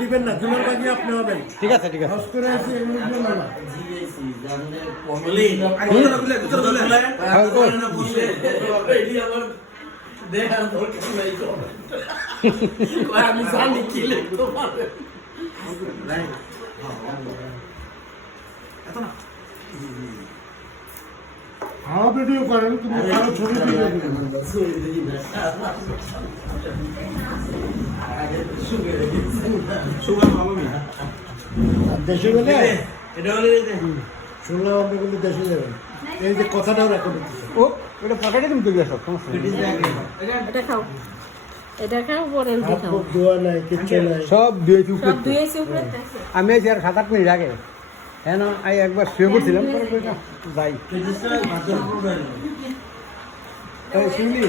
দিবেন না, জুনের বাকি আপনি হবেন। ঠিক আছে ঠিক আছে হস করে আসি এমনি না না। আমি জানি কি লিখতে পারে হাওয়া ভিডিও করেন, কিন্তু কারো ছবি ভিডিও দিবেন না। আর দেশে গেলে শুনলাম আপনি কিন্তু দেশে যাবেন, এই যে কথাটাও রেকর্ড হচ্ছে। ও এটা পকেটে তুমি তুলবে সব সমস্যা নেই। এটা খাও, এটা খাও, পরে রুটি হাত খাও। মুখ ধোয়া নাই, কিচ্ছু নাই। সব দিয়েছি সব উপরে ধুয়েছি উপরে দেখো। আমি আছি আর 7-8 মিনিট আগে হ্যাঁ না আমি একবার শুয়ে পড়ছিলাম পরে কইলাম, যাই এই শুনলি?